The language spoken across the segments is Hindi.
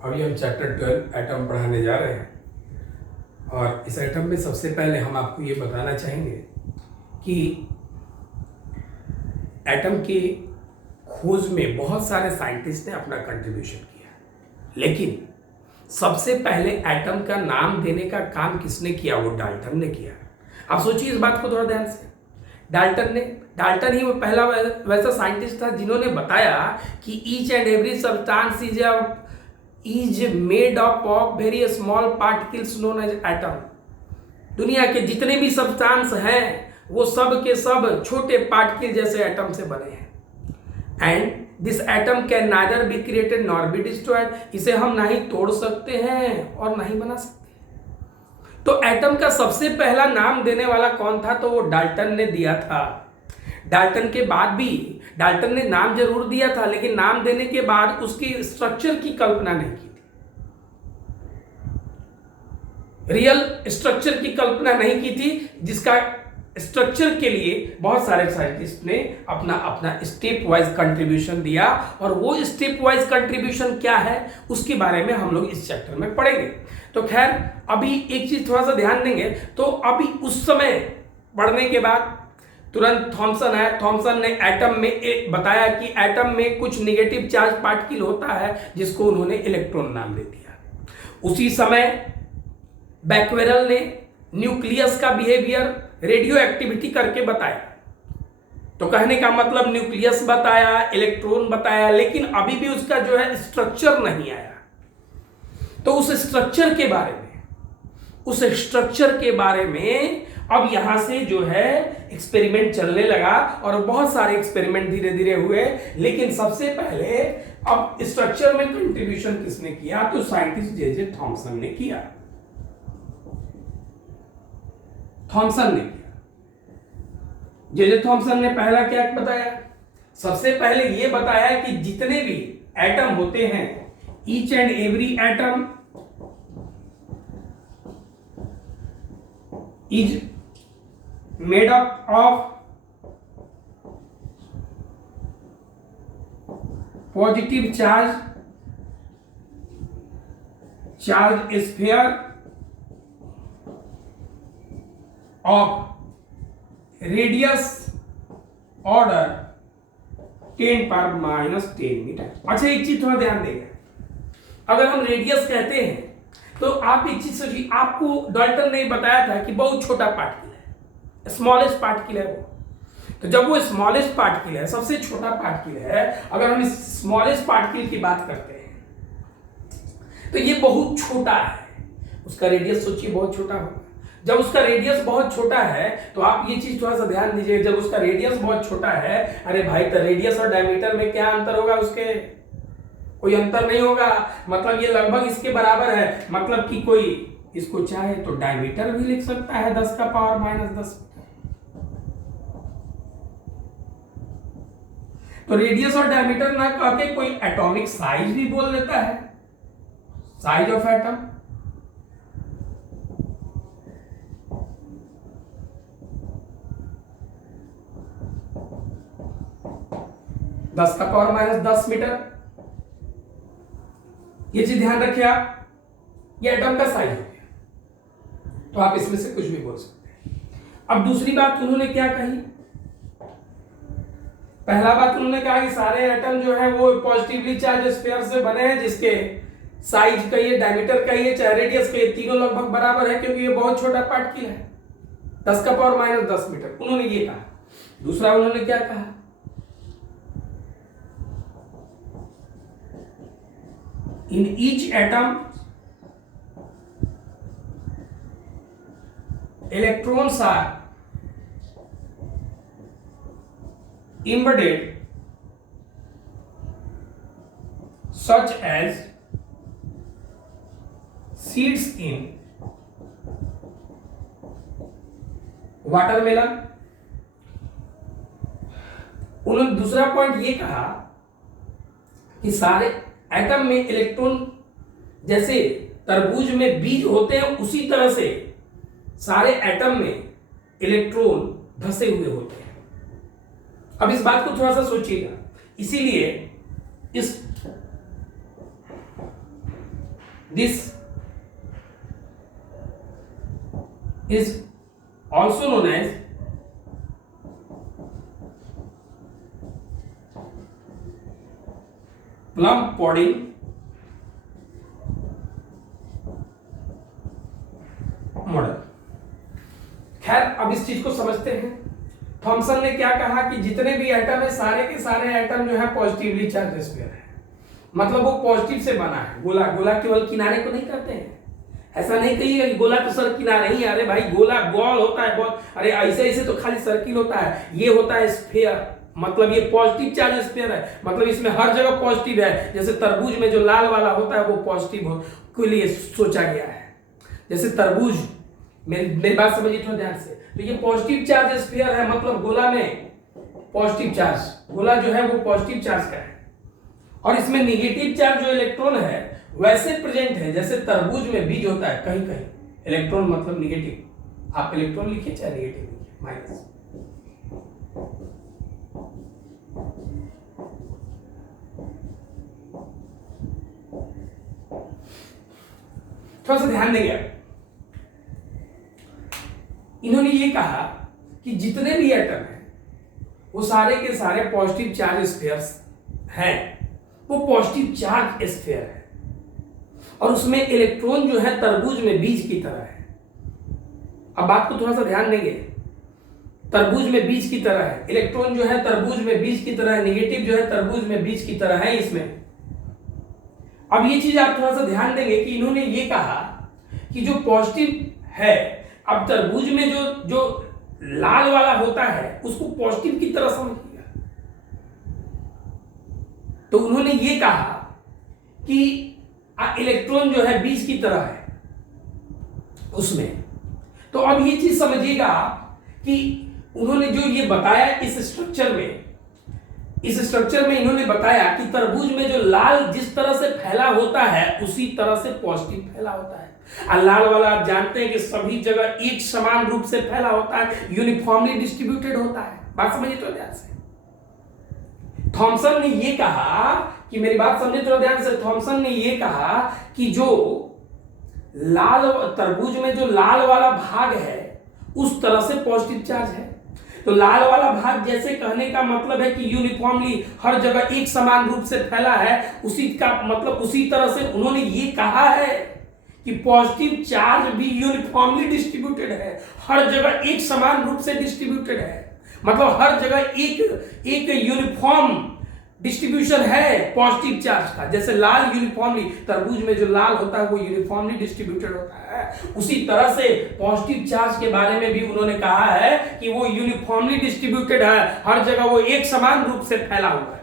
अभी हम चैप्टर 12 एटम पढ़ाने जा रहे हैं और इस एटम में सबसे पहले हम आपको ये बताना चाहेंगे कि एटम की खोज में बहुत सारे साइंटिस्ट ने अपना कंट्रीब्यूशन किया, लेकिन सबसे पहले एटम का नाम देने का काम किसने किया? वो डाल्टन ने किया। आप सोचिए इस बात को थोड़ा ध्यान से। डाल्टन ही वो पहला वैसा साइंटिस्ट था जिन्होंने बताया कि each and every substance is made up of very small particles known as atom. दुनिया के जितने भी सब्सटेंस हैं वो सब के सब छोटे पार्टिकल जैसे एटम से बने हैं। And this atom can neither be created nor be destroyed. इसे हम ना ही तोड़ सकते हैं और ना ही बना सकते। तो एटम का सबसे पहला नाम देने वाला कौन था? तो वो डाल्टन ने दिया था। डाल्टन के बाद भी डाल्टन ने नाम जरूर दिया था, लेकिन नाम देने के बाद उसकी स्ट्रक्चर की कल्पना नहीं की थी। रियल स्ट्रक्चर की कल्पना नहीं की थी, जिसका स्ट्रक्चर के लिए बहुत सारे साइंटिस्ट ने अपना अपना स्टेप वाइज कंट्रीब्यूशन दिया। और वो स्टेप वाइज कंट्रीब्यूशन क्या है उसके बारे में हम लोग इस चैप्टर में पढ़ेंगे। तो खैर, अभी एक चीज थोड़ा सा ध्यान देंगे। तो अभी उस समय पढ़ने के बाद तुरंत थॉमसन है। थॉमसन ने एटम में बताया कि एटम में कुछ नेगेटिव चार्ज पार्टिकल होता है जिसको उन्होंने इलेक्ट्रॉन नाम दे दिया। उसी समय बैक्वेरल ने न्यूक्लियस का बिहेवियर रेडियो एक्टिविटी करके बताया। तो कहने का मतलब न्यूक्लियस बताया, इलेक्ट्रॉन बताया, लेकिन अभी भी उसका जो है स्ट्रक्चर नहीं आया। तो उस स्ट्रक्चर के बारे में अब यहां से जो है एक्सपेरिमेंट चलने लगा और बहुत सारे एक्सपेरिमेंट धीरे धीरे हुए। लेकिन सबसे पहले अब स्ट्रक्चर में कंट्रीब्यूशन किसने किया? तो साइंटिस्ट जे थॉमसन ने किया। थॉमसन ने किया। जे थॉमसन ने पहला क्या बताया? सबसे पहले यह बताया कि जितने भी एटम होते हैं, each and every atom is made up of positive charge sphere of radius order 10⁻⁻10 metre. अच्छा, एक चीज थोड़ा ध्यान देंगे। अगर हम रेडियस कहते हैं तो आप एक चीज सोचिए, आपको डाल्टन ने बताया था कि बहुत छोटा पार्टिकल है, स्मॉलेस्ट पार्टिकल है वो। तो जब वो स्मॉलेस्ट पार्टिकल है, सबसे छोटा पार्टिकल है, अगर हम इस स्मॉलेस्ट पार्टिकल की बात करते हैं तो ये बहुत छोटा है। उसका रेडियस सोचिए बहुत छोटा होगा। जब उसका रेडियस बहुत छोटा है तो आप ये चीज थोड़ा सा ध्यान दीजिए। जब उसका रेडियस बहुत छोटा है, अरे भाई, तो रेडियस और डायमीटर में क्या अंतर होगा? उसके कोई अंतर नहीं होगा। मतलब ये लगभग इसके बराबर है। मतलब कि कोई इसको चाहे तो डायमीटर भी लिख सकता है 10⁻⁻10। तो रेडियस और डायमीटर ना कह के कोई एटॉमिक साइज भी बोल देता है, साइज ऑफ एटम। (10⁻⁻10 मीटर। ये चीज ध्यान रखिए आप, ये एटम का साइज हो गया। तो आप इसमें से कुछ भी बोल सकते हैं। अब दूसरी बात उन्होंने क्या कही? पहला बात उन्होंने कहा कि सारे एटम जो है वो पॉजिटिवली चार्ज स्फीयर से बने हैं, जिसके साइज कहिए, डायमीटर कहिए, चाहे रेडियस कहिए, तीनों लगभग बराबर है, क्योंकि ये बहुत छोटा पार्टिकल है, 10⁻⁻10 मीटर। उन्होंने ये कहा। दूसरा उन्होंने क्या कहा? In each atom, electrons are embedded such as seeds in watermelon। उन्होंने दूसरा पॉइंट ये कहा कि सारे एटम में इलेक्ट्रॉन जैसे तरबूज में बीज होते हैं, उसी तरह से सारे एटम में इलेक्ट्रॉन धसे हुए होते हैं। अब इस बात को थोड़ा सा सोचिएगा। इसीलिए इस this is also known as plum pudding model. खैर, अब इस चीज को समझते हैं। थॉमसन ने क्या कहा कि जितने भी एटम है सारे के सारे एटम जो है पॉजिटिवली चार्ज स्फीयर है, मतलब वो पॉजिटिव से बना है। गोला गोला केवल किनारे को नहीं कहते हैं, ऐसा नहीं कहिएगा कि गोला तो सर किनारे ही। अरे भाई, गोला बॉल होता है, बॉल, अरे ऐसे ऐसे तो खाली सर्किल होता है। ये होता है स्फीयर, मतलब ये पॉजिटिव चार्ज स्फीयर है, मतलब इसमें हर जगह पॉजिटिव है। जैसे तरबूज में जो लाल वाला होता है वो पॉजिटिव हो के लिए सोचा गया है। जैसे तरबूज, मेरी बात समझिए थोड़ा ध्यान से, तो ये पॉजिटिव चार्ज स्फीयर है, मतलब गोला में पॉजिटिव चार्ज, गोला जो है वो पॉजिटिव चार्ज का है। और इसमें निगेटिव चार्ज जो इलेक्ट्रॉन है वैसे प्रेजेंट है जैसे तरबूज में बीज होता है, कहीं कहीं इलेक्ट्रॉन मतलब निगेटिव। आप इलेक्ट्रॉन लिखिए चाहे निगेटिव लिखिए, माइनस। थोड़ा सा ध्यान देंगे आप। इन्होंने ये कहा कि जितने भी एटम हैं वो सारे के सारे पॉजिटिव चार्ज स्फीयर्स हैं, वो पॉजिटिव चार्ज स्फीयर है। और उसमें इलेक्ट्रॉन जो है तरबूज में बीज की तरह है। अब बात को थोड़ा सा ध्यान देंगे, तरबूज में बीज की तरह है, इलेक्ट्रॉन जो है तरबूज में बीज की तरह है, निगेटिव जो है तरबूज में बीज की तरह है इसमें। अब ये चीज आप थोड़ा सा ध्यान देंगे कि इन्होंने ये कहा कि जो पॉजिटिव है, अब तरबूज में जो लाल वाला होता है उसको पॉजिटिव की तरह समझिएगा। तो उन्होंने ये कहा कि इलेक्ट्रॉन जो है बीज की तरह है उसमें। तो अब ये चीज समझिएगा कि उन्होंने जो ये बताया इस स्ट्रक्चर में इन्होंने बताया कि तरबूज में जो लाल जिस तरह से फैला होता है उसी तरह से पॉजिटिव फैला होता है। और लाल वाला आप जानते हैं कि सभी जगह एक समान रूप से फैला होता है, यूनिफॉर्मली डिस्ट्रीब्यूटेड होता है। बात समझिए तो ध्यान से। थॉमसन ने ये कहा कि, मेरी बात समझे थोड़ा ध्यान से, थॉमसन ने ये कहा कि जो लाल तरबूज में जो लाल वाला भाग है उस तरह से पॉजिटिव चार्ज है। तो लाल वाला भाग जैसे कहने का मतलब है कि यूनिफॉर्मली हर जगह एक समान रूप से फैला है, उसी का मतलब उसी तरह से उन्होंने ये कहा है कि पॉजिटिव चार्ज भी यूनिफॉर्मली डिस्ट्रीब्यूटेड है, हर जगह एक समान रूप से डिस्ट्रीब्यूटेड है, मतलब हर जगह एक यूनिफॉर्म डिस्ट्रीब्यूशन है पॉजिटिव चार्ज का। जैसे लाल यूनिफॉर्मली, तरबूज में जो लाल होता है वो यूनिफॉर्मली डिस्ट्रीब्यूटेड होता है, उसी तरह से पॉजिटिव चार्ज के बारे में भी उन्होंने कहा है कि वो यूनिफॉर्मली डिस्ट्रीब्यूटेड है, हर जगह वो एक समान रूप से फैला हुआ है।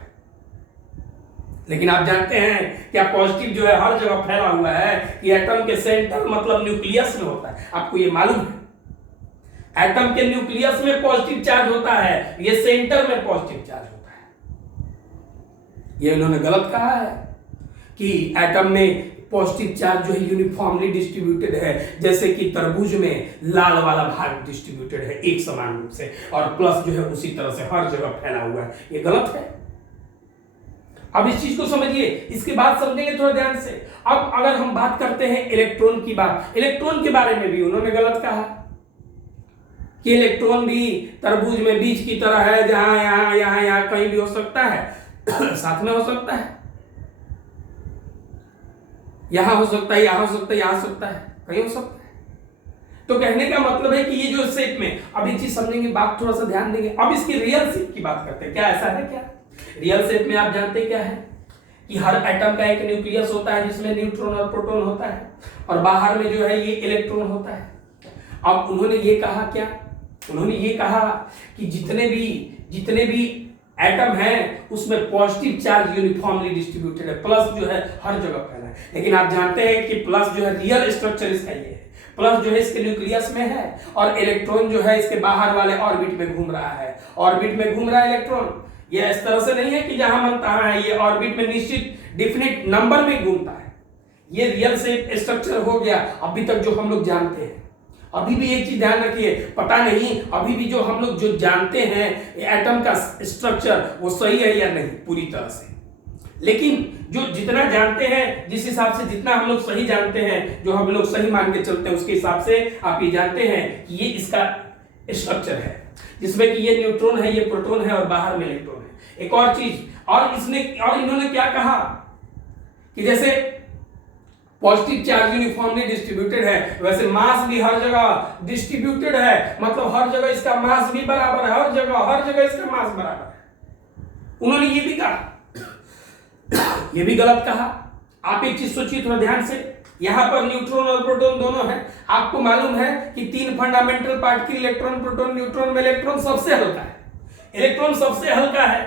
लेकिन आप जानते हैं क्या पॉजिटिव जो है हर जगह फैला हुआ है कि एटम के सेंटर मतलब न्यूक्लियस में होता है। आपको ये मालूम है, एटम के न्यूक्लियस में पॉजिटिव चार्ज होता है, ये सेंटर में पॉजिटिव चार्ज होता है। ये इन्होंने गलत कहा है कि एटम में पॉजिटिव चार्ज जो है यूनिफॉर्मली डिस्ट्रीब्यूटेड है, जैसे कि तरबूज में लाल वाला भाग डिस्ट्रीब्यूटेड है एक समान रूप से, और प्लस जो है उसी तरह से हर जगह फैला हुआ है। ये गलत है। अब इस चीज को समझिए, इसके बाद समझेंगे थोड़ा ध्यान से। अब अगर हम बात करते हैं इलेक्ट्रॉन की बात, इलेक्ट्रॉन के बारे में भी उन्होंने गलत कहा कि इलेक्ट्रॉन भी तरबूज में बीज की तरह है, जहां यहां कहीं भी हो सकता है, साथ में हो सकता है, यहां हो सकता है, यहां हो सकता है, यहां हो सकता है, कहीं हो सकता है। तो कहने का मतलब है कि ये जो शेप में, अब ये चीज समझेंगे, बात थोड़ा सा ध्यान देंगे। अब इसकी रियल शेप की बात करते हैं। क्या ऐसा है क्या? रियल शेप में आप जानते क्या है कि हर एटम का एक न्यूक्लियस होता है जिसमें न्यूट्रॉन और प्रोटॉन होता है, और बाहर में जो है ये इलेक्ट्रॉन होता है। अब उन्होंने ये कहा क्या, उन्होंने ये कहा कि जितने भी एटम है उसमें पॉजिटिव चार्ज यूनिफॉर्मली डिस्ट्रीब्यूटेड है, प्लस जो है हर जगह फैला है। लेकिन आप जानते हैं कि प्लस जो है रियल स्ट्रक्चर इसका ये है, प्लस जो है इसके न्यूक्लियस में है, और इलेक्ट्रॉन जो है इसके बाहर वाले ऑर्बिट में घूम रहा है। ऑर्बिट में घूम रहा है इलेक्ट्रॉन, ये इस तरह से नहीं है कि जहां मन तहां है, ये ऑर्बिट में निश्चित डिफिनिट नंबर में घूमता है। ये रियल शेप स्ट्रक्चर हो गया अभी तक जो हम लोग जानते हैं। अभी भी एक चीज ध्यान रखिए, पता नहीं अभी भी जो हम लोग जो जानते हैं एटम का स्ट्रक्चर वो सही है या नहीं पूरी तरह से, लेकिन जो जितना जानते हैं, जिस हिसाब से जितना हम लोग सही जानते हैं, जो हम लोग सही मान के चलते हैं, उसके हिसाब से आप ये जानते हैं कि ये इसका स्ट्रक्चर है, जिसमें कि ये न्यूट्रॉन है, ये प्रोटॉन है और बाहर में इलेक्ट्रॉन है। एक और चीज, और इन्होंने क्या कहा कि जैसे पॉजिटिव चार्ज यूनिफॉर्मली डिस्ट्रीब्यूटेड है, वैसे मास भी हर जगह डिस्ट्रीब्यूटेड है, मतलब हर जगह इसका मास भी बराबर है, हर जगह इसका मास बराबर है। उन्होंने ये भी कहा, ये भी गलत कहा। आप एक चीज सोचिए थोड़ा ध्यान से, यहां पर न्यूट्रॉन और प्रोटॉन दोनों है। आपको मालूम है कि 3 fundamental particle electron, proton, neutron में इलेक्ट्रॉन सबसे हल्का है, इलेक्ट्रॉन सबसे हल्का है।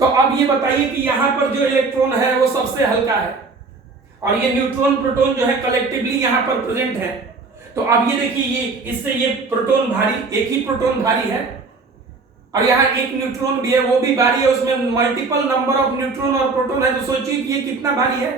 तो अब ये बताइए कि यहां पर जो इलेक्ट्रॉन है वो सबसे हल्का है और ये न्यूट्रॉन प्रोटॉन जो है कलेक्टिवली यहां पर प्रेजेंट है। तो अब ये देखिए, ये इससे ये प्रोटॉन भारी, एक ही प्रोटॉन भारी है और यहाँ एक न्यूट्रॉन भी है, वो भी भारी है, उसमें मल्टीपल नंबर ऑफ न्यूट्रॉन और प्रोटॉन है। तो सोचिए कि ये कितना भारी है,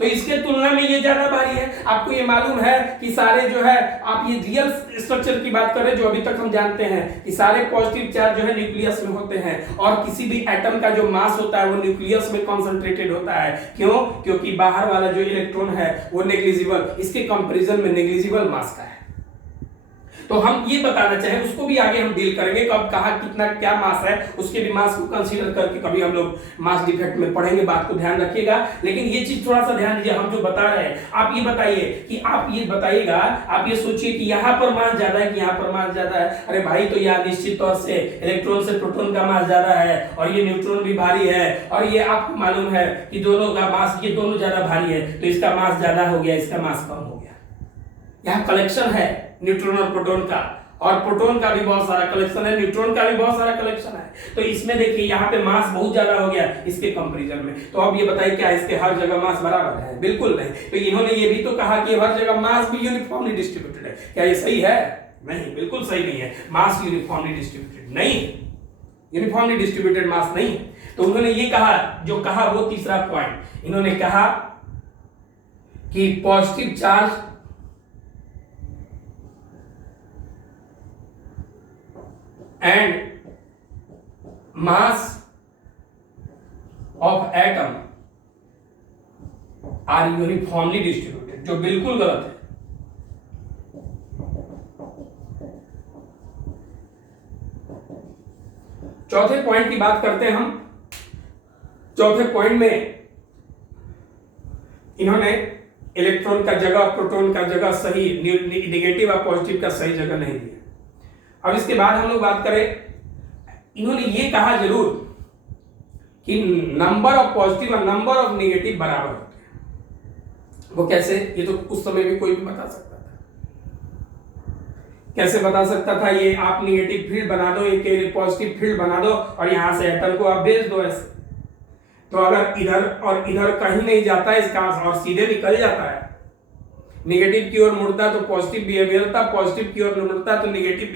तो इसके तुलना में ये ज्यादा भारी है। आपको ये मालूम है कि सारे जो है, आप ये रियल स्ट्रक्चर की बात करें जो अभी तक हम जानते हैं कि सारे पॉजिटिव चार्ज जो है न्यूक्लियस में होते हैं और किसी भी एटम का जो मास होता है वो न्यूक्लियस में कॉन्सेंट्रेटेड होता है। क्यों? क्योंकि बाहर वाला जो इलेक्ट्रॉन है वो नेग्लिजिबल, इसके कंपेरिजन में नेग्लिजिबल मास का है। तो हम ये बताना चाहें, उसको भी आगे हम डील करेंगे, कब कहा कितना क्या मास है, उसके भी मास को कंसीडर करके कभी हम लोग मास डिफेक्ट में पढ़ेंगे, बात को ध्यान रखिएगा। लेकिन ये चीज थोड़ा सा ध्यान दीजिए, हम जो बता रहे हैं, आप ये बताइए कि आप ये बताइएगा, आप ये सोचिए कि यहाँ पर मास ज्यादा है कि यहाँ पर मास ज्यादा है। अरे भाई, तो यहाँ निश्चित तौर से इलेक्ट्रॉन से प्रोटॉन का मास ज्यादा है और ये न्यूट्रॉन भी भारी है और ये आपको मालूम है कि दोनों का मास, ये दोनों ज्यादा भारी है, तो इसका मास ज्यादा हो गया, इसका मास कम हो गया। यहाँ कलेक्शन है न्यूट्रॉन और प्रोटॉन का, और प्रोटॉन का भी बहुत सारा कलेक्शन है, न्यूट्रॉन का भी बहुत सारा कलेक्शन है। तो इसमें देखिए यहाँ पे मास बहुत ज्यादा हो गया इसके कंपैरिजन में। तो अब ये बताइए, क्या इसके हर जगह मास बराबर है? बिल्कुल नहीं। तो इन्होंने ये भी तो कहा कि हर जगह मास भी यूनिफॉर्मली डिस्ट्रीब्यूटेड है। क्या ये सही है? नहीं, बिल्कुल सही नहीं है। मास यूनिफॉर्मली डिस्ट्रीब्यूटेड नहीं, यूनिफॉर्मली डिस्ट्रीब्यूटेड मास नहीं। तो उन्होंने ये कहा, जो कहा वो तीसरा पॉइंट, इन्होंने कहा कि positive charge and mass of atom are uniformly distributed, जो बिल्कुल गलत है। चौथे पॉइंट की बात करते हैं हम। चौथे पॉइंट में इन्होंने इलेक्ट्रॉन का जगह, प्रोटॉन का जगह सही, नेगेटिव और पॉजिटिव का सही जगह नहीं दिया। अब इसके बाद हम लोग बात करें, इन्होंने ये कहा जरूर कि नंबर ऑफ पॉजिटिव और नंबर ऑफ नेगेटिव बराबर होते हैं। वो कैसे? ये तो उस समय भी कोई भी बता सकता था। कैसे बता सकता था? ये आप नेगेटिव फील्ड बना दो, एक पॉजिटिव फील्ड बना दो और यहां से एटम को आप भेज दो ऐसे, तो अगर इधर और इधर कहीं नहीं जाता है इसका और सीधे निकल जाता है। नेगेटिव की ओर मुड़ता तो पॉजिटिव बिहेवियर होता, पॉजिटिव की ओर मुड़ता तो नेगेटिव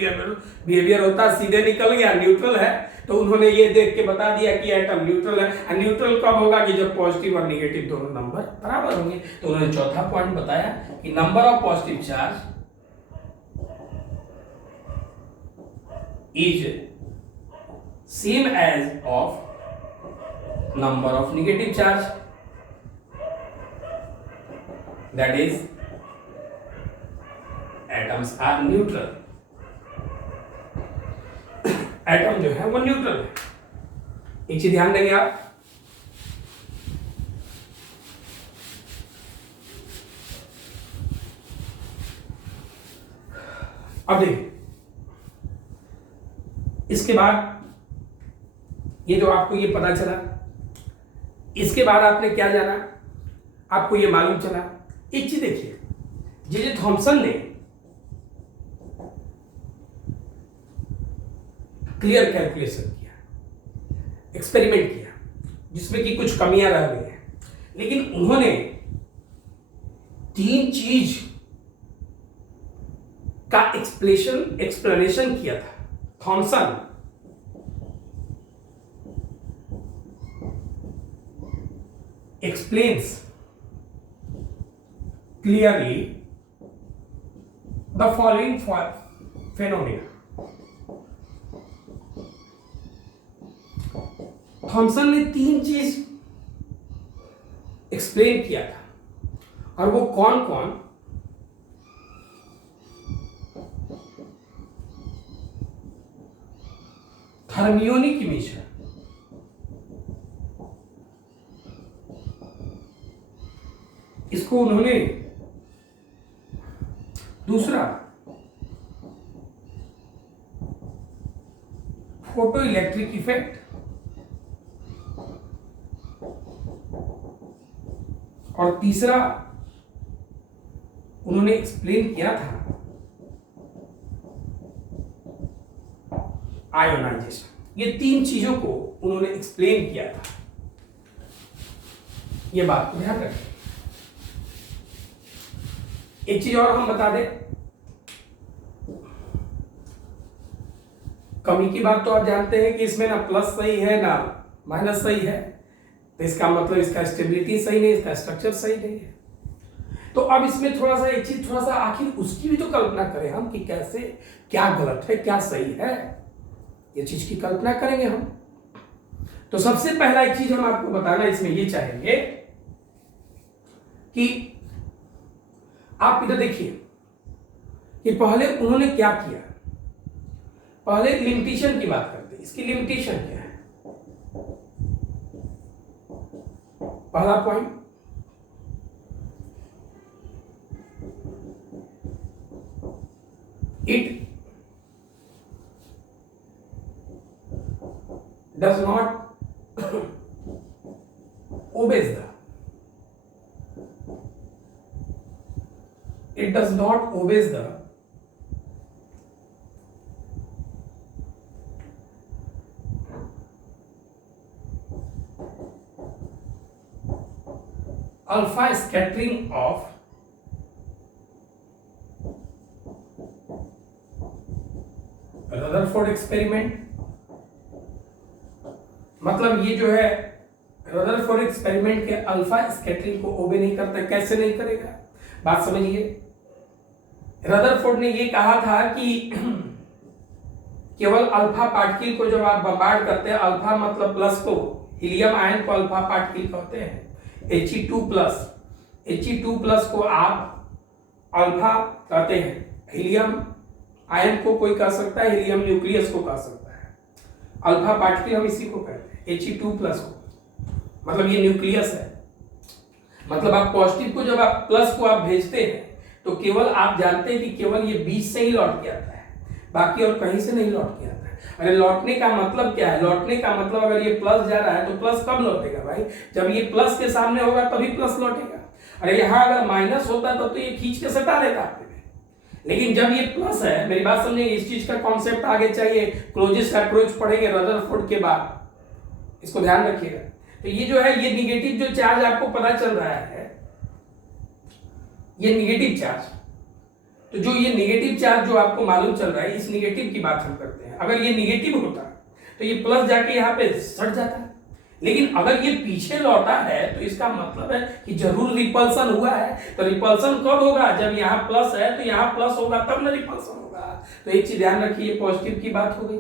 बिहेवियर होता, सीधे निकल गया, न्यूट्रल है। तो उन्होंने ये देख के बता दिया कि एटम न्यूट्रल है। न्यूट्रल कब होगा? कि जब पॉजिटिव और नेगेटिव दोनों नंबर बराबर होंगे। तो उन्होंने चौथा पॉइंट बताया कि number of positive charge is same as of number of negative charge, that is atoms are neutral. Atom जो है वो न्यूट्रल है। एक चीज ध्यान देंगे आप, अब देखिए इसके बाद ये जो आपको ये पता चला, इसके बाद आपने क्या जाना, आपको ये मालूम चला। एक चीज देखिए, जे थॉमसन ने क्लियर कैलकुलेशन किया, एक्सपेरिमेंट किया, जिसमें कि कुछ कमियां रह गई हैं, लेकिन उन्होंने 3 चीज का एक्सप्लेनेशन किया था। Thomson explains clearly the following phenomena. Thomson ने 3 चीज एक्सप्लेन किया था, और वो कौन कौन? थर्मियोनिक इमिशन, इसको उन्होंने, दूसरा फोटो इलेक्ट्रिक इफेक्ट, और तीसरा उन्होंने एक्सप्लेन किया था आयोनाइजेशन। ये 3 चीजों को उन्होंने एक्सप्लेन किया था, ये बात को ध्यान रखें। एक चीज और हम बता दें, कमी की बात तो आप जानते हैं कि इसमें ना प्लस सही है ना माइनस सही है, तो इसका मतलब इसका स्टेबिलिटी सही नहीं, इसका स्ट्रक्चर सही नहीं है। तो अब इसमें थोड़ा सा एक चीज, थोड़ा सा आखिर उसकी भी तो कल्पना करें हम कि कैसे, क्या गलत है क्या सही है, ये चीज की कल्पना करेंगे हम। तो सबसे पहला एक चीज हम आपको बताना इसमें ये चाहेंगे कि आप इधर देखिए कि पहले उन्होंने क्या किया। पहले लिमिटेशन की बात करते हैं, इसकी लिमिटेशन क्या है? पहला point, it does not obeys the, it does not obeys the alpha scattering of Rutherford experiment. मतलब ये जो है रदरफोर्ड एक्सपेरिमेंट के अल्फा स्कैटरिंग को ओबे नहीं करता। कैसे नहीं करेगा, बात समझिए। रदरफोर्ड ने ये कहा था कि केवल अल्फा पार्टिकल को जब आप बम्बार्ड करते हैं, अल्फा मतलब प्लस को, हीलियम आयन को अल्फा पार्टिकल कहते हैं, He2 प्लस को आप अल्फा कहते हैं। हीलियम आयन को कोई कह सकता है, हीलियम न्यूक्लियस को कह सकता है, अल्फा पार्टिकल हम इसी को कहते हैं, He2 प्लस को, मतलब ये न्यूक्लियस है। मतलब आप पॉजिटिव को जब आप प्लस को आप भेजते हैं तो केवल आप जानते हैं कि केवल ये बीच से ही लौट के आता है, बाकी और कहीं से नहीं लौट के आता है। अरे लौटने का मतलब क्या है? लौटने का मतलब अगर ये प्लस जा रहा है तो प्लस कब लौटेगा भाई? जब ये प्लस के सामने होगा तभी प्लस लौटेगा। अरे यहाँ अगर माइनस होता तब तो ये खींच के सटा देता आपने, लेकिन जब ये प्लस है, मेरी बात समझेंगे, इस चीज का कॉन्सेप्ट आगे चाहिए, क्लोजेस्ट अप्रोच पढ़ेंगे रदरफोर्ड के बाद, इसको ध्यान रखिएगा। तो ये जो है, ये निगेटिव जो चार्ज आपको पता चल रहा है, ये निगेटिव चार्ज, तो जो ये निगेटिव चार्ज जो आपको मालूम चल रहा है, इस निगेटिव की बात हम करते हैं। अगर ये निगेटिव होता तो ये प्लस जाके यहाँ पे सट जाता, लेकिन अगर ये पीछे लौटा है तो इसका मतलब है कि जरूर रिपल्सन हुआ है। तो रिपल्सन कब होगा? जब यहाँ प्लस है तो यहाँ प्लस होगा, तब ना रिपल्सन होगा। तो एक चीज ध्यान रखिए, पॉजिटिव की बात हो गई,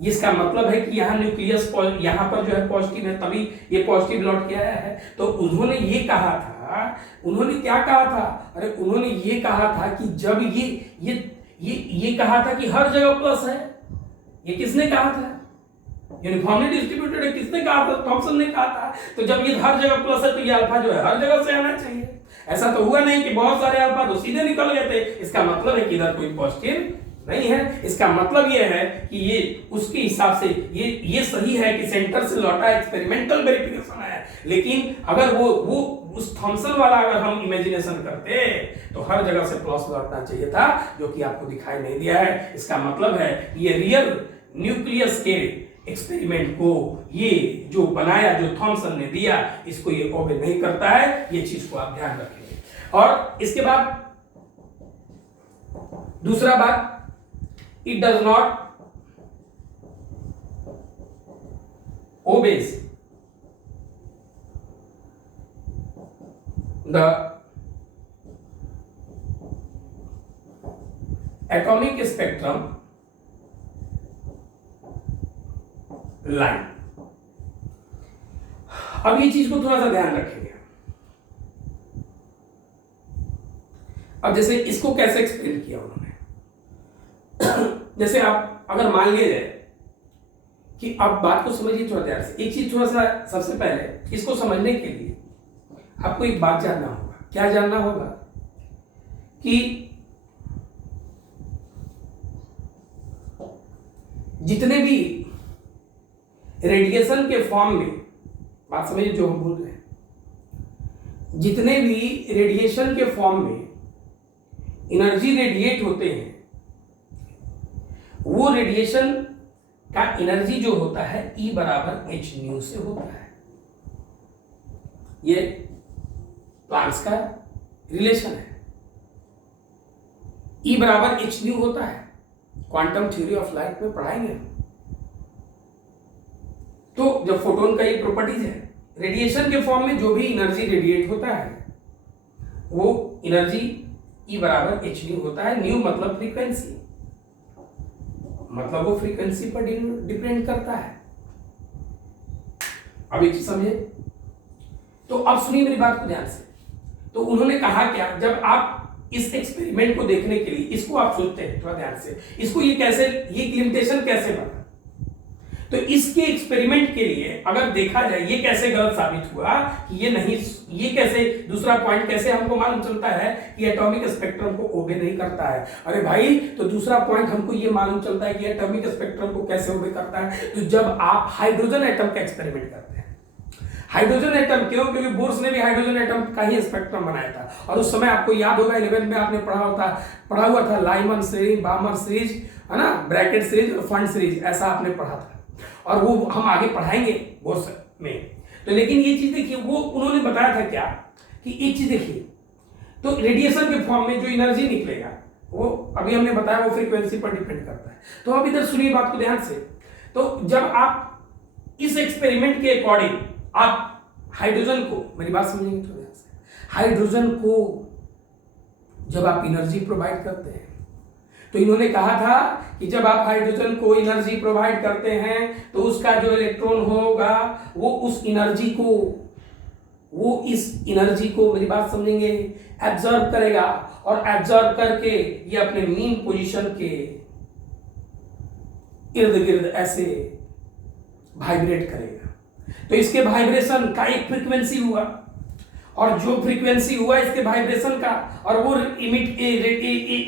इसका मतलब है कि यहाँ न्यूक्लियस यहाँ पर जो है पॉजिटिव है, तभी ये पॉजिटिव लौट के आया है। तो उन्होंने ये कहा था, उन्होंने क्या कहा था? अरे उन्होंने ये कहा था कि जब ये कहा था कि हर जगह प्लस है। ये किसने कहा था? यूनिफॉर्मली डिस्ट्रीब्यूटेड है, किसने कहा था? थॉमसन ने कहा था। तो जब ये हर जगह प्लस है तो ये अल्फा जो है हर जगह से आना चाहिए। ऐसा तो हुआ नहीं कि बहुत सारे अल्फा तो सीधे निकल गए थे। इसका मतलब है कि इधर कोई पॉजिटिव नहीं है। इसका मतलब ये है कि ये उसके हिसाब से ये सही है कि सेंटर से लौटा, एक्सपेरिमेंटल वेरिफिकेशन है। लेकिन अगर वो उस थॉमसन वाला अगर हम इमेजिनेशन करते तो हर जगह से प्लस लौटना चाहिए था, जो कि आपको दिखाई नहीं दिया है। इसका मतलब है ये रियल न्यूक्लियस के एक्सपेरिमेंट को ये जो बनाया, जो थॉमसन ने दिया, इसको ये ओबे नहीं करता है। ये चीज को आप ध्यान रखेंगे। और इसके बाद दूसरा बात, it does not obeys the atomic spectrum line. अब ये चीज को थोड़ा सा ध्यान रखेंगे। अब जैसे इसको कैसे एक्सप्लेन किया उन्होंने, जैसे आप अगर मान लिया जाए कि अब बात को समझिए थोड़ा ध्यान से। एक चीज थोड़ा सा सबसे पहले इसको समझने के लिए आपको एक बात जानना होगा। क्या जानना होगा कि जितने भी रेडिएशन के फॉर्म में, बात समझिए जो हम बोल रहे हैं, जितने भी रेडिएशन के फॉर्म में एनर्जी रेडिएट होते हैं, वो रेडिएशन का एनर्जी जो होता है E बराबर एच न्यू से होता है। ये प्लांक्स का रिलेशन है। E बराबर एच न्यू होता है, क्वांटम थ्योरी ऑफ लाइट में पढ़ाएंगे हम। तो जब फोटोन का ये प्रॉपर्टीज है, रेडिएशन के फॉर्म में जो भी एनर्जी रेडिएट होता है वो एनर्जी E बराबर एच न्यू होता है। न्यू मतलब फ्रीक्वेंसी, मतलब वो फ्रीक्वेंसी पर डिपेंड करता है। अब एक चीज समझे, तो अब सुनिए मेरी बात को ध्यान से। तो उन्होंने कहा क्या, जब आप इस एक्सपेरिमेंट को देखने के लिए इसको आप सोचते हैं थोड़ा ध्यान से, इसको ये कैसे, ये लिमिटेशन कैसे बना, तो इसके एक्सपेरिमेंट के लिए अगर देखा जाए ये कैसे गलत साबित हुआ कि ये नहीं, ये कैसे, दूसरा पॉइंट कैसे हमको मालूम चलता है कि एटॉमिक स्पेक्ट्रम को ओबे नहीं करता है। अरे भाई, तो दूसरा पॉइंट हमको ये मालूम चलता है कि एटॉमिक स्पेक्ट्रम को कैसे ओबे करता है, तो जब आप हाइड्रोजन एटम का एक्सपेरिमेंट करते हैं। हाइड्रोजन एटम क्यों, क्योंकि बोर्स ने भी हाइड्रोजन एटम का ही स्पेक्ट्रम बनाया था, और उस समय आपको याद होगा 11 में आपने पढ़ा हुआ था लाइमन सीरीज, बामर सीरीज, है ना, ब्रैकेट सीरीज और फंड सीरीज, ऐसा आपने पढ़ा था, और वो हम आगे पढ़ाएंगे बोर्स में। तो लेकिन ये चीज देखिए, वो उन्होंने बताया था क्या कि एक चीज देखिए, तो रेडिएशन के फॉर्म में जो एनर्जी निकलेगा वो अभी हमने बताया वो फ्रीक्वेंसी पर डिपेंड करता है। तो अब इधर सुनिए बात को ध्यान से। तो जब आप इस एक्सपेरिमेंट के अकॉर्डिंग आप हाइड्रोजन को, मेरी बात समझेंगे थोड़ा ध्यान से, हाइड्रोजन को जब आप एनर्जी प्रोवाइड करते हैं, तो इन्होंने कहा था कि जब आप हाइड्रोजन को एनर्जी प्रोवाइड करते हैं तो उसका जो इलेक्ट्रॉन होगा वो उस एनर्जी को, वो इस एनर्जी को, मेरी बात समझेंगे, एब्जॉर्ब करेगा, और एब्जॉर्ब करके ये अपने मीन पोजीशन के इर्द गिर्द ऐसे वाइब्रेट करेगा। तो इसके वाइब्रेशन का एक फ्रीक्वेंसी हुआ, और जो फ्रीक्वेंसी हुआ इसके वाइब्रेशन का, और वो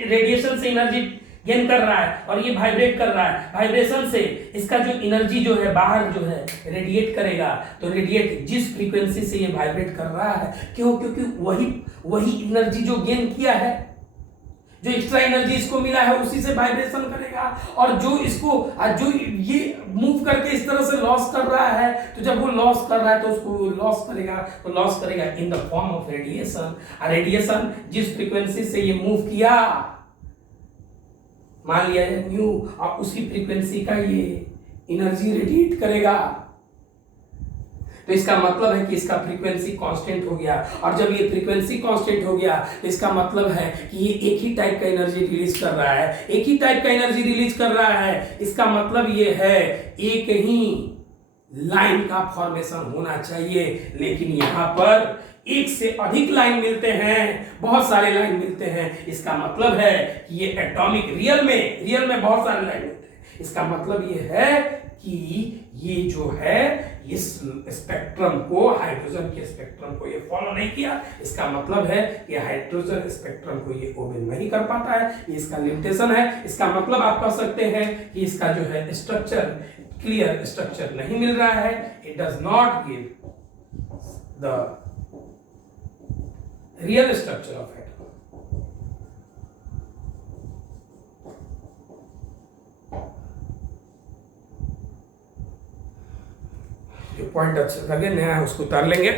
रेडिएशन से एनर्जी गेन कर रहा है और ये वाइब्रेट कर रहा है, वाइब्रेशन से इसका जो एनर्जी जो है बाहर जो है रेडिएट करेगा। तो रेडिएट जिस फ्रीक्वेंसी से ये वाइब्रेट कर रहा है, क्यों, क्योंकि वही एनर्जी जो गेन किया है, जो एक्स्ट्रा एनर्जी इसको मिला है, उसी से वाइब्रेशन करेगा, और जो इसको जो ये मूव करके इस तरह से लॉस कर रहा है, तो जब वो लॉस कर रहा है तो उसको लॉस करेगा, तो लॉस करेगा in the form of radiation. Radiation जिस फ्रीक्वेंसी से ये मूव किया, मान लिया है न्यू, और उसी फ्रीक्वेंसी का ये एनर्जी रेडिएट करेगा। तो इसका मतलब है कि इसका फ्रीक्वेंसी कांस्टेंट हो गया, और जब ये फ्रीक्वेंसी कांस्टेंट हो गया तो इसका मतलब है कि ये एक ही टाइप का एनर्जी रिलीज कर रहा है, एक ही टाइप का एनर्जी रिलीज कर रहा है। इसका मतलब ये है एक ही लाइन का फॉर्मेशन होना चाहिए, लेकिन यहाँ पर एक से अधिक लाइन मिलते हैं, बहुत सारे लाइन मिलते हैं। इसका मतलब है कि ये एटॉमिक रियल में बहुत सारे लाइन मिलते हैं। इसका मतलब ये है कि ये जो है इस स्पेक्ट्रम को, हाइड्रोजन के स्पेक्ट्रम को ये फॉलो नहीं किया। इसका मतलब है कि हाइड्रोजन स्पेक्ट्रम को ये ओबे नहीं कर पाता है, ये इसका लिमिटेशन है। इसका मतलब आप कह सकते हैं कि इसका जो है स्ट्रक्चर, क्लियर स्ट्रक्चर नहीं मिल रहा है। It does not give the real structure of atom. Point अच्छे लगे, नया उसको उतार लेंगे।